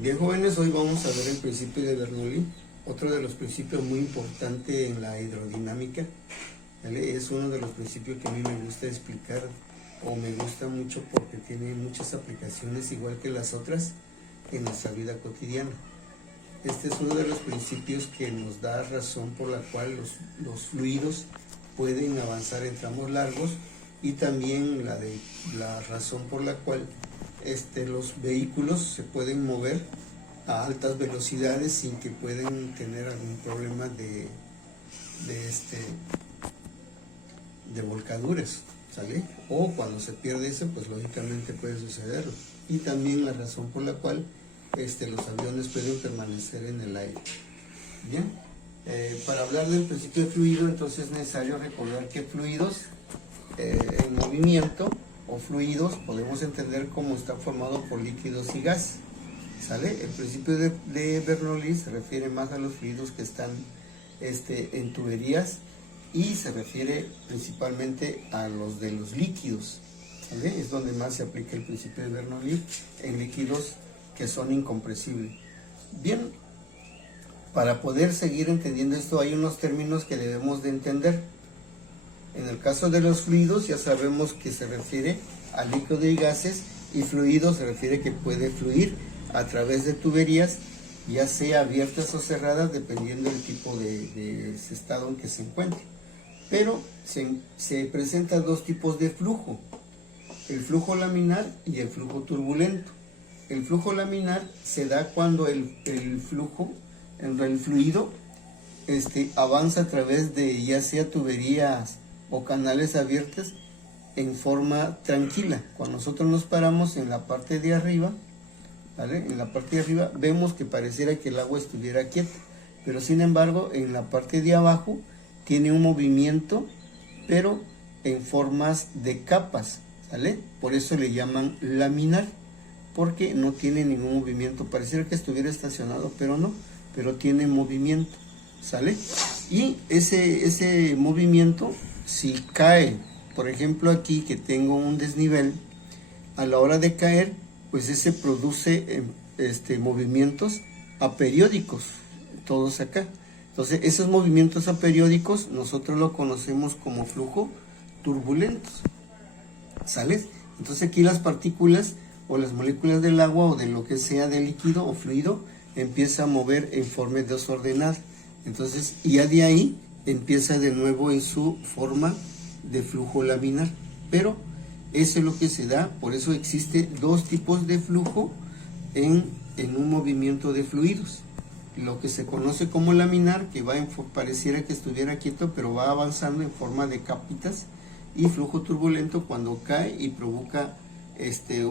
Bien, jóvenes, hoy vamos a ver el principio de Bernoulli, otro de los principios muy importantes en la hidrodinámica, ¿vale? Es uno de los principios que a mí me gusta explicar, o me gusta mucho porque tiene muchas aplicaciones, igual que las otras, en nuestra vida cotidiana. Este es uno de los principios que nos da razón por la cual los fluidos pueden avanzar en tramos largos, y también la razón por la cual los vehículos se pueden mover a altas velocidades sin que puedan tener algún problema de volcaduras, ¿sale? O cuando se pierde eso, pues lógicamente puede sucederlo. Y también la razón por la cual los aviones pueden permanecer en el aire. Bien, para hablar del principio de fluido, entonces es necesario recordar que fluidos en movimiento o fluidos podemos entender cómo está formado por líquidos y gas, ¿sale? El principio de Bernoulli se refiere más a los fluidos que están en tuberías, y se refiere principalmente a los de los líquidos, ¿sale? Es donde más se aplica el principio de Bernoulli en líquidos que son incompresibles. Bien, para poder seguir entendiendo esto hay unos términos que debemos de entender. En el caso de los fluidos ya sabemos que se refiere a líquidos y gases, y fluido se refiere que puede fluir a través de tuberías, ya sea abiertas o cerradas, dependiendo del tipo de estado en que se encuentre. Pero se presentan dos tipos de flujo: el flujo laminar y el flujo turbulento. El flujo laminar se da cuando el fluido avanza a través de ya sea tuberías o canales abiertos en forma tranquila. Cuando nosotros nos paramos en la parte de arriba, ¿vale? En la parte de arriba vemos que pareciera que el agua estuviera quieta, pero sin embargo en la parte de abajo tiene un movimiento, pero en formas de capas, ¿sale? Por eso le llaman laminar, porque no tiene ningún movimiento. Pareciera que estuviera estacionado, pero no, pero tiene movimiento, ¿sale? Y ese movimiento, si cae, por ejemplo aquí que tengo un desnivel, a la hora de caer, pues ese produce movimientos aperiódicos, todos acá. Entonces esos movimientos aperiódicos nosotros lo conocemos como flujo turbulentos, ¿sale? Entonces aquí las partículas o las moléculas del agua o de lo que sea de líquido o fluido empieza a mover en forma desordenada. Entonces ya de ahí empieza de nuevo en su forma de flujo laminar. Pero eso es lo que se da, por eso existe dos tipos de flujo en un movimiento de fluidos: lo que se conoce como laminar, que pareciera que estuviera quieto pero va avanzando en forma de capitas, y flujo turbulento cuando cae y provoca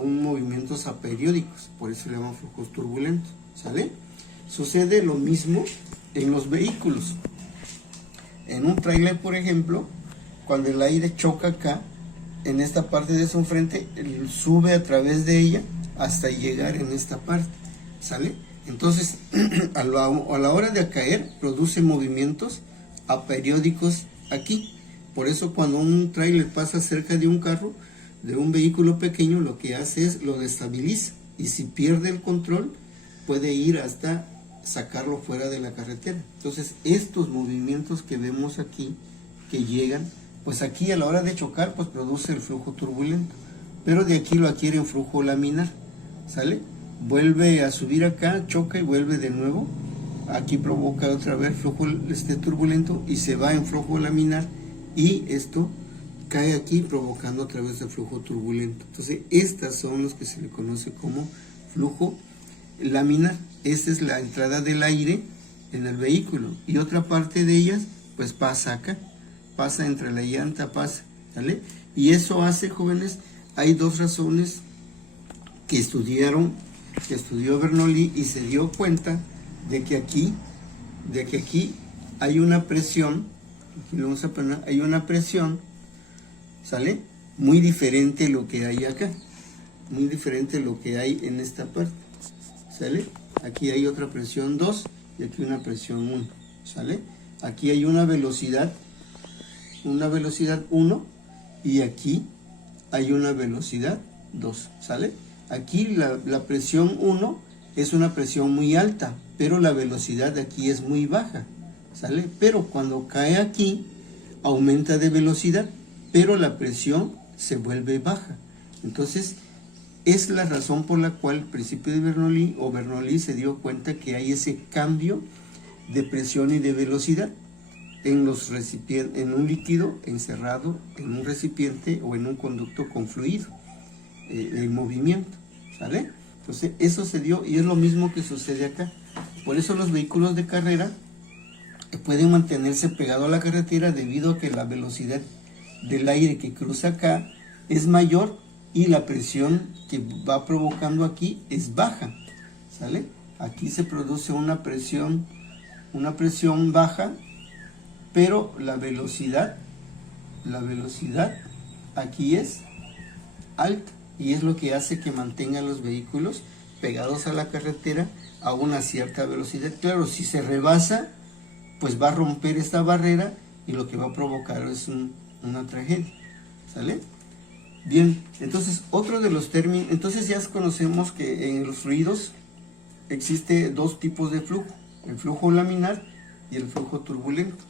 un movimientos aperiódicos, por eso le llaman flujos turbulentos, ¿sale? Sucede lo mismo en los vehículos. En un tráiler, por ejemplo, cuando el aire choca acá, en esta parte de su frente, sube a través de ella hasta llegar en esta parte, ¿sale? Entonces, a la hora de caer, produce movimientos aperiódicos aquí. Por eso cuando un tráiler pasa cerca de un carro, de un vehículo pequeño, lo que hace es lo destabiliza, y si pierde el control, puede ir hasta sacarlo fuera de la carretera. Entonces estos movimientos que vemos aquí, que llegan, pues aquí a la hora de chocar, pues produce el flujo turbulento, pero de aquí lo adquiere en flujo laminar, ¿sale? Vuelve a subir acá, choca y vuelve de nuevo, aquí provoca otra vez flujo turbulento y se va en flujo laminar, y esto cae aquí provocando otra vez el flujo turbulento. Entonces estas son los que se le conoce como flujo laminar. Esta es la entrada del aire en el vehículo, y otra parte de ellas pues pasa acá, pasa entre la llanta, pasa, ¿vale? Y eso hace, jóvenes, hay dos razones que estudió Bernoulli, y se dio cuenta de que aquí hay una presión, aquí lo vamos a poner, hay una presión, ¿sale? Muy diferente a lo que hay acá, muy diferente a lo que hay en esta parte, ¿sale? Aquí hay otra presión 2 y aquí una presión 1, ¿sale? Aquí hay una velocidad 1, y aquí hay una velocidad 2, ¿sale? Aquí la presión 1 es una presión muy alta, pero la velocidad de aquí es muy baja, ¿sale? Pero cuando cae aquí, aumenta de velocidad, pero la presión se vuelve baja. Entonces, es la razón por la cual el principio de Bernoulli se dio cuenta que hay ese cambio de presión y de velocidad en un líquido encerrado en un recipiente o en un conducto con fluido en movimiento, ¿sale? Entonces eso se dio y es lo mismo que sucede acá. Por eso los vehículos de carrera pueden mantenerse pegados a la carretera debido a que la velocidad del aire que cruza acá es mayor y la presión que va provocando aquí es baja, ¿sale? Aquí se produce una presión baja, pero la velocidad aquí es alta y es lo que hace que mantengan los vehículos pegados a la carretera a una cierta velocidad. Claro, si se rebasa, pues va a romper esta barrera y lo que va a provocar es una tragedia, ¿sale? Bien, entonces otro de los términos, entonces ya conocemos que en los fluidos existe dos tipos de flujo, el flujo laminar y el flujo turbulento,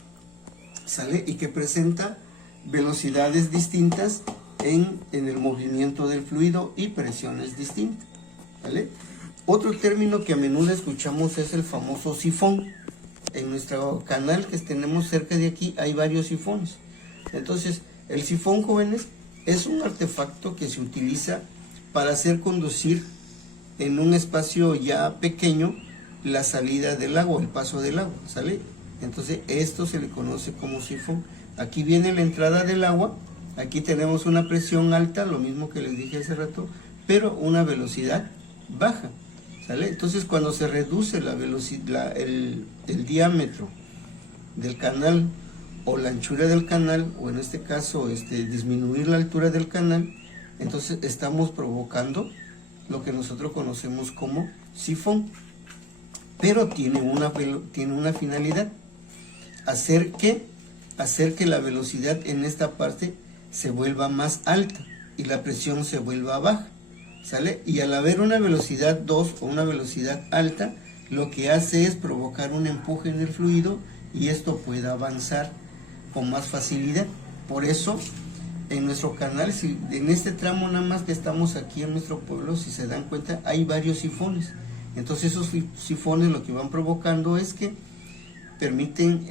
¿sale? Y que presenta velocidades distintas en el movimiento del fluido y presiones distintas, ¿vale? Otro término que a menudo escuchamos es el famoso sifón. En nuestro canal que tenemos cerca de aquí hay varios sifones. Entonces, el sifón, jóvenes, es un artefacto que se utiliza para hacer conducir en un espacio ya pequeño la salida del agua, el paso del agua, ¿sale? Entonces, esto se le conoce como sifón. Aquí viene la entrada del agua, aquí tenemos una presión alta, lo mismo que les dije hace rato, pero una velocidad baja, ¿sale? Entonces, cuando se reduce la velocidad, el diámetro del canal o la anchura del canal, o en este caso disminuir la altura del canal, entonces estamos provocando lo que nosotros conocemos como sifón, pero tiene una finalidad, hacer que la velocidad en esta parte se vuelva más alta y la presión se vuelva baja, ¿sale? Y al haber una velocidad 2 o una velocidad alta, lo que hace es provocar un empuje en el fluido y esto pueda avanzar con más facilidad. Por eso, en nuestro canal, en este tramo nada más que estamos aquí en nuestro pueblo, si se dan cuenta, hay varios sifones. Entonces esos sifones lo que van provocando es que permiten,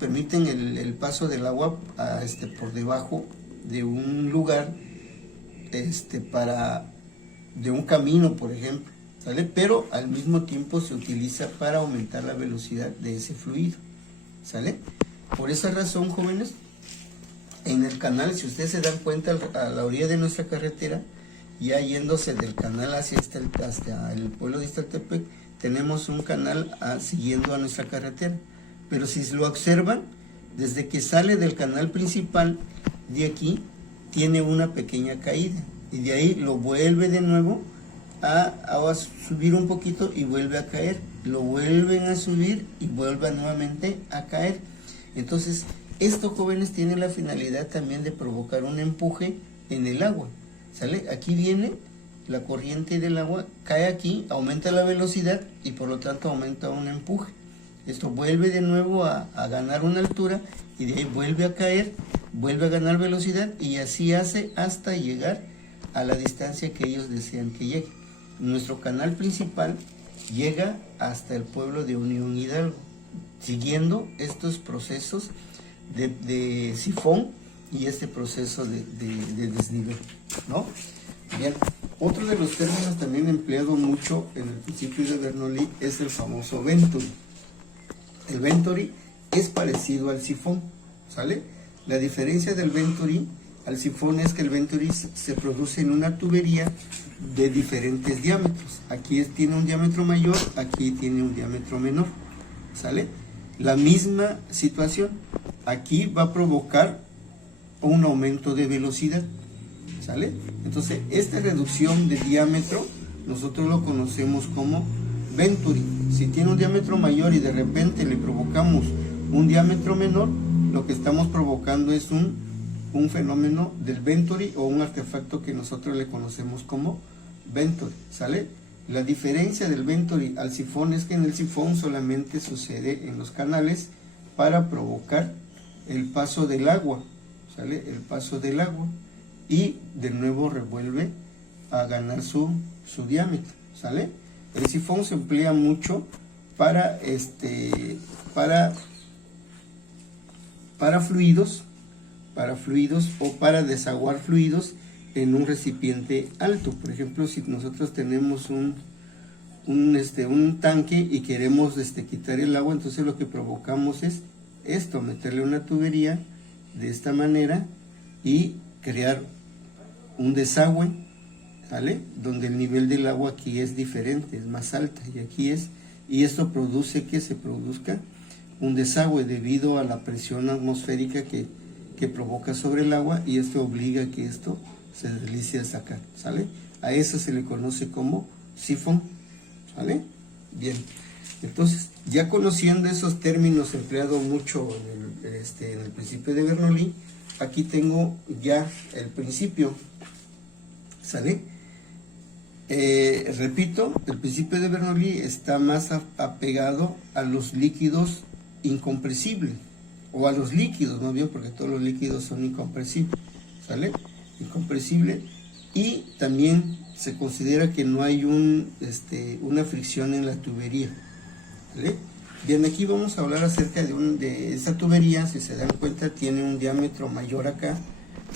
permiten el paso del agua por debajo de un lugar, de un camino, por ejemplo, ¿sale? Pero al mismo tiempo se utiliza para aumentar la velocidad de ese fluido, ¿sale? Por esa razón, jóvenes, en el canal, si ustedes se dan cuenta, a la orilla de nuestra carretera, ya yéndose del canal hasta el pueblo de Iztaltepec, tenemos un canal siguiendo a nuestra carretera. Pero si lo observan, desde que sale del canal principal, de aquí, tiene una pequeña caída. Y de ahí lo vuelve de nuevo a subir un poquito y vuelve a caer. Lo vuelven a subir y vuelve nuevamente a caer. Entonces, esto, jóvenes, tiene la finalidad también de provocar un empuje en el agua, ¿sale? Aquí viene la corriente del agua, cae aquí, aumenta la velocidad y por lo tanto aumenta un empuje. Esto vuelve de nuevo a ganar una altura y de ahí vuelve a caer, vuelve a ganar velocidad y así hace hasta llegar a la distancia que ellos desean que llegue. Nuestro canal principal llega hasta el pueblo de Unión Hidalgo, siguiendo estos procesos de sifón y este proceso de desnivel, ¿no? Bien, otro de los términos también empleado mucho en el principio de Bernoulli es el famoso Venturi. El Venturi es parecido al sifón, ¿sale? La diferencia del Venturi al sifón es que el Venturi se produce en una tubería de diferentes diámetros. Aquí tiene un diámetro mayor, aquí tiene un diámetro menor, ¿sale? La misma situación, aquí va a provocar un aumento de velocidad, ¿sale? Entonces, esta reducción de diámetro, nosotros lo conocemos como Venturi. Si tiene un diámetro mayor y de repente le provocamos un diámetro menor, lo que estamos provocando es un fenómeno del Venturi o un artefacto que nosotros le conocemos como Venturi, ¿sale? La diferencia del Venturi al sifón es que en el sifón solamente sucede en los canales para provocar el paso del agua, ¿sale? El paso del agua, y de nuevo revuelve a ganar su diámetro, ¿sale? El sifón se emplea mucho para fluidos o para desaguar fluidos en un recipiente alto. Por ejemplo, si nosotros tenemos un tanque y queremos quitar el agua, entonces lo que provocamos es esto, meterle una tubería de esta manera y crear un desagüe, ¿vale? Donde el nivel del agua aquí es diferente, es más alta, y esto produce que se produzca un desagüe debido a la presión atmosférica que provoca sobre el agua, y esto obliga a que esto se deslice a sacar, ¿sale? A eso se le conoce como sifón, ¿sale? Bien, entonces, ya conociendo esos términos empleados mucho en el principio de Bernoulli, aquí tengo ya el principio, ¿sale? Repito, el principio de Bernoulli está más apegado a los líquidos incompresibles, o a los líquidos, más bien, porque todos los líquidos son incompresibles, ¿sale? Incompresible, y también se considera que no hay una fricción en la tubería, ¿vale? Bien, aquí vamos a hablar acerca de esta tubería. Si se dan cuenta, tiene un diámetro mayor acá,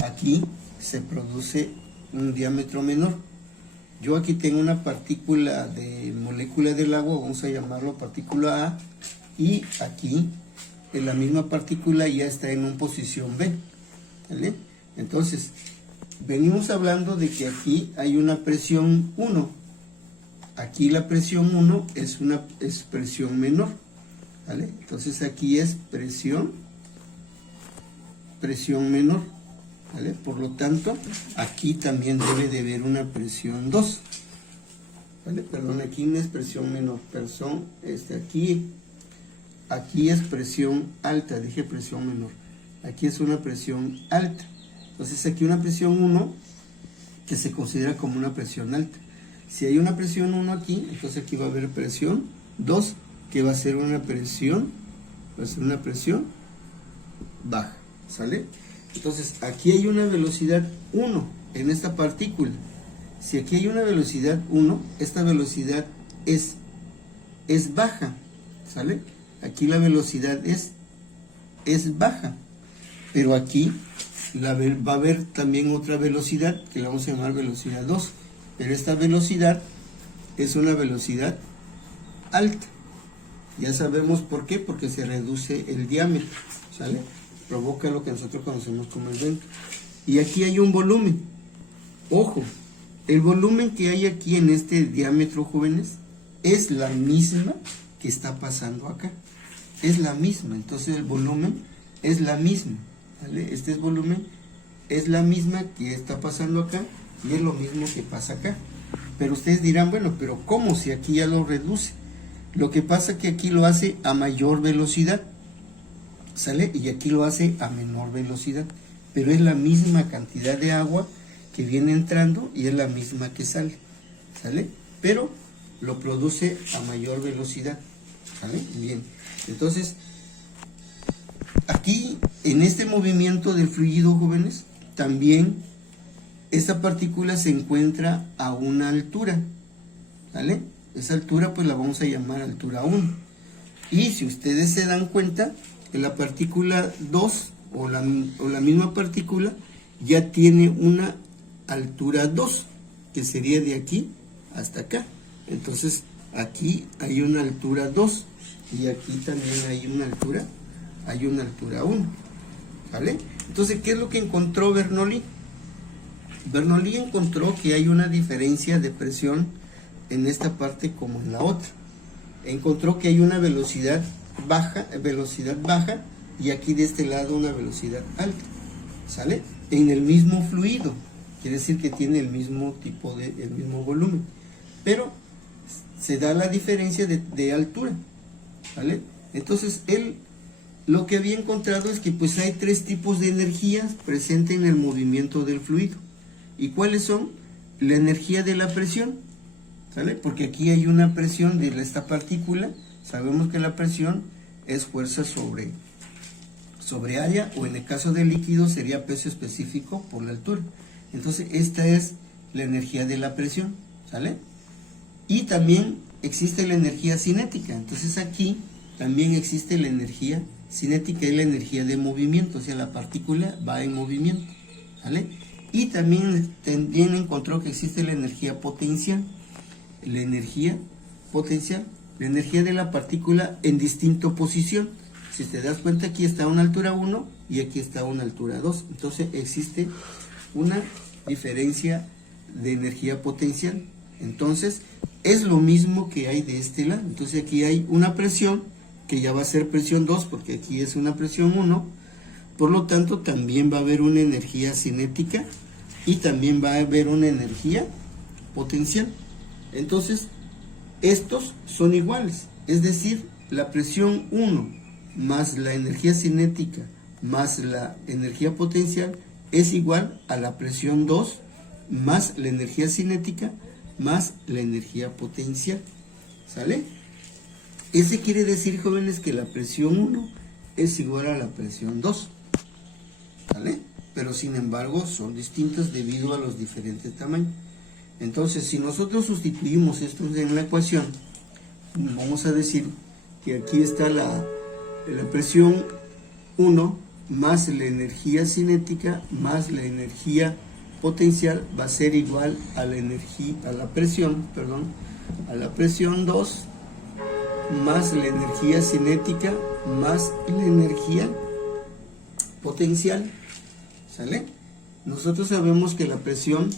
aquí se produce un diámetro menor. Yo aquí tengo una partícula de molécula del agua, vamos a llamarlo partícula A, y aquí en la misma partícula ya está en una posición B, ¿vale? Entonces, venimos hablando de que aquí hay una presión 1, aquí la presión 1 es presión menor, ¿vale? Entonces aquí es presión menor, ¿vale? Por lo tanto, aquí también debe de haber una presión 2, ¿vale? Perdón, aquí no es presión menor, aquí es presión alta, dije presión menor, aquí es una presión alta. Entonces aquí una presión 1 que se considera como una presión alta. Si hay una presión 1 aquí, entonces aquí va a haber presión 2, que va a ser una presión baja, ¿sale? Entonces aquí hay una velocidad 1 en esta partícula. Si aquí hay una velocidad 1, esta velocidad es baja, ¿sale? Aquí la velocidad es baja, pero aquí va a haber también otra velocidad que la vamos a llamar velocidad 2, pero esta velocidad es una velocidad alta. Ya sabemos por qué, porque se reduce el diámetro, ¿sale? Provoca lo que nosotros conocemos como el vento. Y aquí hay un volumen. Ojo, el volumen que hay aquí en este diámetro, jóvenes, es la misma que está pasando acá. Es la misma, entonces el volumen es la misma, ¿vale? Este es volumen, es la misma que está pasando acá y es lo mismo que pasa acá. Pero ustedes dirán, bueno, pero ¿cómo si aquí ya lo reduce? Lo que pasa es que aquí lo hace a mayor velocidad, ¿sale? Y aquí lo hace a menor velocidad, pero es la misma cantidad de agua que viene entrando y es la misma que sale, ¿sale? Pero lo produce a mayor velocidad, ¿sale? Bien, entonces aquí en este movimiento del fluido, jóvenes, también esta partícula se encuentra a una altura, ¿vale? Esa altura pues la vamos a llamar altura 1. Y si ustedes se dan cuenta, que la partícula 2 o la misma partícula ya tiene una altura 2, que sería de aquí hasta acá. Entonces aquí hay una altura 2 y aquí también hay una altura 1, ¿vale? Entonces, ¿qué es lo que encontró Bernoulli? Bernoulli encontró que hay una diferencia de presión en esta parte como en la otra. Encontró que hay una velocidad baja y aquí de este lado una velocidad alta, ¿sale? En el mismo fluido, quiere decir que tiene el mismo volumen, pero se da la diferencia de altura, ¿vale? Entonces él lo que había encontrado es que pues hay 3 tipos de energías presentes en el movimiento del fluido. ¿Y cuáles son? La energía de la presión, ¿sale? Porque aquí hay una presión de esta partícula. Sabemos que la presión es fuerza sobre área, o en el caso del líquido sería peso específico por la altura. Entonces esta es la energía de la presión, ¿sale? Y también existe la energía cinética. Entonces aquí también existe la energía cinética, es la energía de movimiento, o sea, la partícula va en movimiento, ¿vale? Y también encontró que existe la energía potencial. La energía potencial, la energía de la partícula en distinta posición. Si te das cuenta, aquí está a una altura 1 y aquí está a una altura 2. Entonces existe una diferencia de energía potencial. Entonces es lo mismo que hay de este lado. Entonces aquí hay una presión que ya va a ser presión 2 porque aquí es una presión 1. Por lo tanto también va a haber una energía cinética y también va a haber una energía potencial. Entonces estos son iguales, es decir, la presión 1 más la energía cinética más la energía potencial es igual a la presión 2 más la energía cinética más la energía potencial, ¿sale? Ese quiere decir, jóvenes, que la presión 1 es igual a la presión 2, ¿sale? Pero sin embargo son distintas debido a los diferentes tamaños. Entonces, si nosotros sustituimos esto en la ecuación, vamos a decir que aquí está la presión 1 más la energía cinética más la energía potencial va a ser igual a la presión 2 más la energía cinética más la energía potencial, ¿sale? Nosotros sabemos que la presión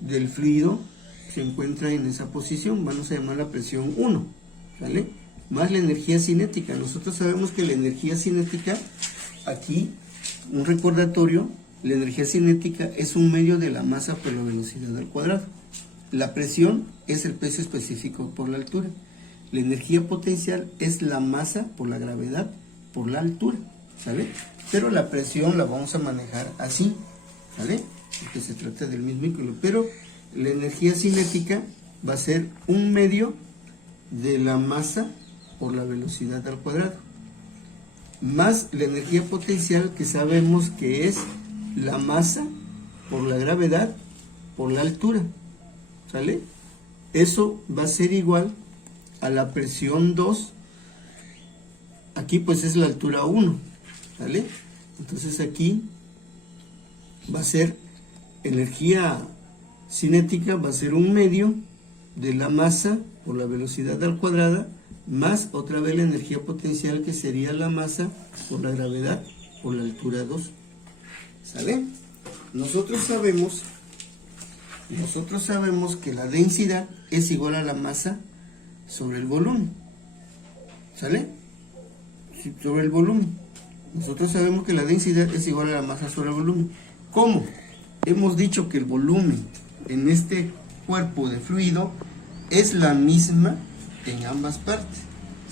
del fluido se encuentra en esa posición, vamos a llamar la presión 1, ¿vale? Más la energía cinética. Nosotros sabemos que la energía cinética, aquí, un recordatorio, la energía cinética es un medio de la masa por la velocidad al cuadrado. La presión es el peso específico por la altura. La energía potencial es la masa por la gravedad por la altura, ¿sale? Pero la presión la vamos a manejar así, ¿sale? Porque se trata del mismo vínculo, pero la energía cinética va a ser un medio de la masa por la velocidad al cuadrado, más la energía potencial, que sabemos que es la masa por la gravedad por la altura, ¿sale? Eso va a ser igual a la presión 2, aquí pues es la altura 1, ¿sale? Entonces aquí va a ser energía cinética, va a ser un medio de la masa por la velocidad al cuadrado, más otra vez la energía potencial, que sería la masa por la gravedad por la altura 2, ¿sale? Nosotros sabemos que la densidad es igual a la masa sobre el volumen, ¿sale? Sobre el volumen. Nosotros sabemos que la densidad es igual a la masa sobre el volumen. ¿Cómo? Hemos dicho que el volumen en este cuerpo de fluido es la misma en ambas partes,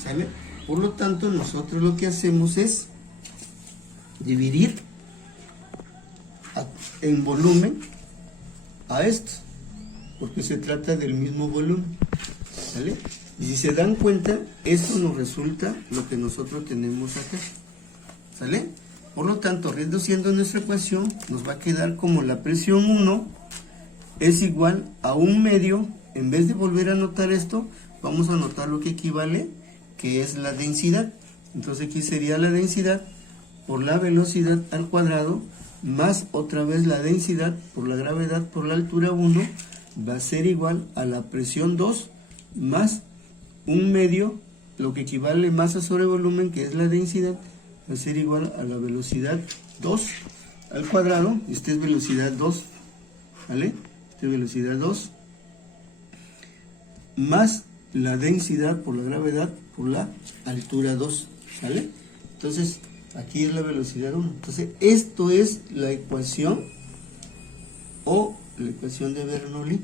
¿sale? Por lo tanto, nosotros lo que hacemos es dividir en volumen a esto, porque se trata del mismo volumen, ¿sale? Y si se dan cuenta, esto nos resulta lo que nosotros tenemos acá, ¿sale? Por lo tanto, reduciendo nuestra ecuación, nos va a quedar como la presión 1 es igual a un medio. En vez de volver a anotar esto, vamos a anotar lo que equivale, que es la densidad. Entonces aquí sería la densidad por la velocidad al cuadrado, más otra vez la densidad por la gravedad por la altura 1, va a ser igual a la presión 2 más un medio, lo que equivale masa sobre volumen, que es la densidad, va a ser igual a la velocidad 2 al cuadrado. Esta es velocidad 2, ¿vale? Esta es velocidad 2 más la densidad por la gravedad por la altura 2, ¿sale? Entonces aquí es la velocidad 1. Entonces esto es la ecuación, o la ecuación de Bernoulli,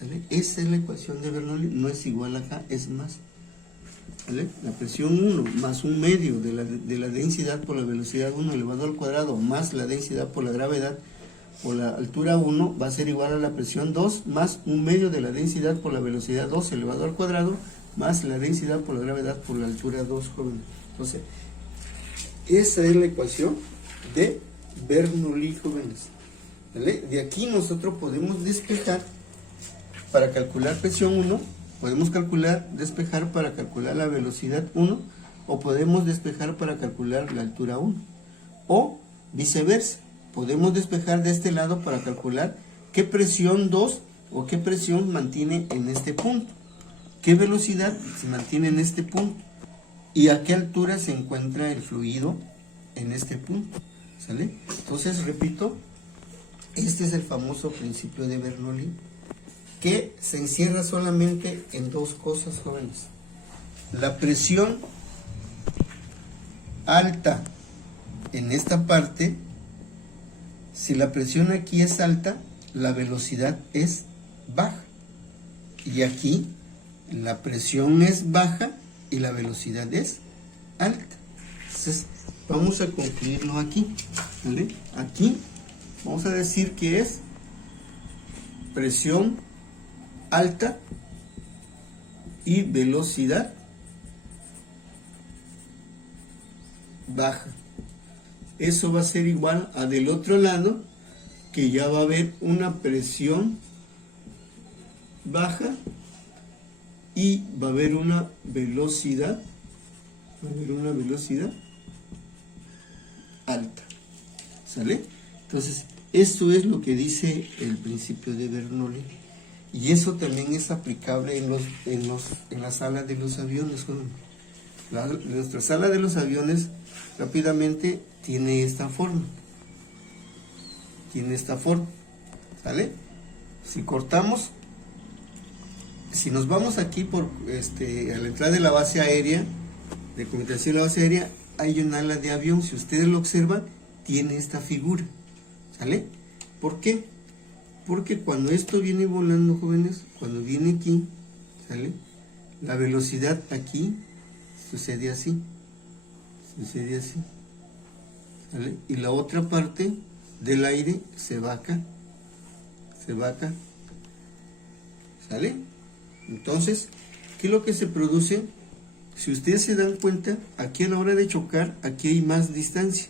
¿sale? Esa es la ecuación de Bernoulli, no es igual acá, es más, ¿vale? La presión 1 más un medio de la densidad por la velocidad 1 elevado al cuadrado más la densidad por la gravedad por la altura 1 va a ser igual a la presión 2 más 1/2 de la densidad por la velocidad 2 elevado al cuadrado más la densidad por la gravedad por la altura 2, jóvenes. Entonces, esa es la ecuación de Bernoulli, jóvenes. ¿Vale? De aquí nosotros podemos despejar para calcular presión 1, podemos despejar para calcular la velocidad 1, o podemos despejar para calcular la altura 1, o viceversa, podemos despejar de este lado para calcular qué presión 2 o qué presión mantiene en este punto, qué velocidad se mantiene en este punto y a qué altura se encuentra el fluido en este punto, ¿sale? Entonces, repito, este es el famoso principio de Bernoulli, que se encierra solamente en dos cosas, jóvenes: la presión alta en esta parte. Si la presión aquí es alta, la velocidad es baja, y aquí la presión es baja y la velocidad es alta. Entonces vamos a concluirlo aquí, ¿vale? Aquí vamos a decir que es presión alta y velocidad baja. Eso va a ser igual a del otro lado, que ya va a haber una presión baja y va a haber una velocidad, alta, ¿sale? Entonces, esto es lo que dice el principio de Bernoulli, y eso también es aplicable en la sala de los aviones. Nuestra sala de los aviones rápidamente tiene esta forma, ¿sale? Si cortamos, si nos vamos aquí por a la entrada de la base aérea, de comunicación de la base aérea, hay un ala de avión. Si ustedes lo observan, tiene esta figura, ¿sale? ¿Por qué? Porque cuando esto viene volando, jóvenes, cuando viene aquí, ¿sale? La velocidad aquí sucede así, ¿sale? Y la otra parte del aire se va acá, ¿sale? Entonces, ¿qué es lo que se produce? Si ustedes se dan cuenta, aquí a la hora de chocar, aquí hay más distancia,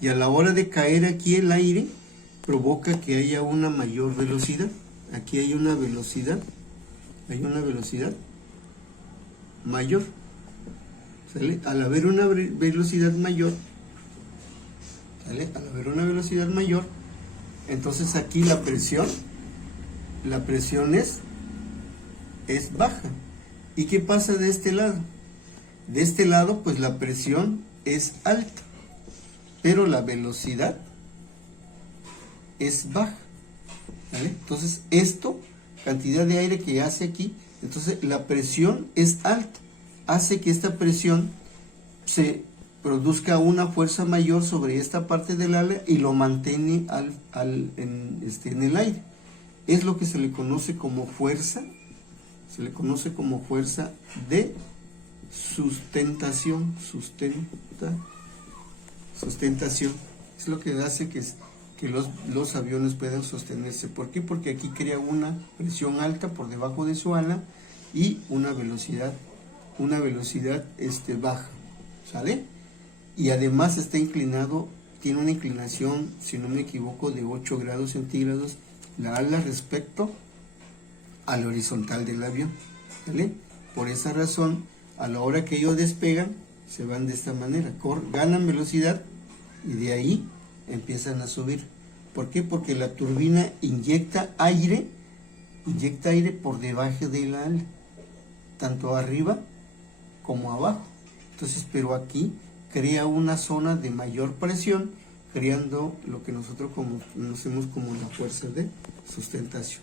y a la hora de caer aquí el aire provoca que haya una mayor velocidad. Aquí hay una velocidad mayor, ¿sale? Al haber una velocidad mayor, ¿sale? Entonces aquí la presión es baja. ¿Y qué pasa de este lado? De este lado, pues la presión es alta, pero la velocidad es baja, ¿vale? Entonces esto, cantidad de aire que hace aquí, entonces la presión es alta, hace que esta presión se produzca una fuerza mayor sobre esta parte del ala y lo mantiene en el aire. Es lo que se le conoce como fuerza, de sustentación. Es lo que hace que los aviones puedan sostenerse. ¿Por qué? Porque aquí crea una presión alta por debajo de su ala y una velocidad baja, ¿sale? Y además está inclinado, tiene una inclinación, si no me equivoco, de 8 grados centígrados la ala respecto al horizontal del avión, ¿vale? Por esa razón, a la hora que ellos despegan, se van de esta manera, ganan velocidad y de ahí empiezan a subir. ¿Por qué? Porque la turbina inyecta aire por debajo del ala, tanto arriba como abajo. Entonces, pero aquí crea una zona de mayor presión, creando lo que nosotros conocemos como la fuerza de sustentación,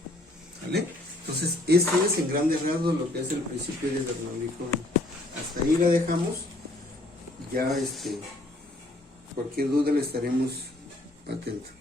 ¿vale? Entonces, esto es en grandes rasgos lo que es el principio de Bernoulli. Hasta ahí la dejamos. Ya cualquier duda le estaremos atentos.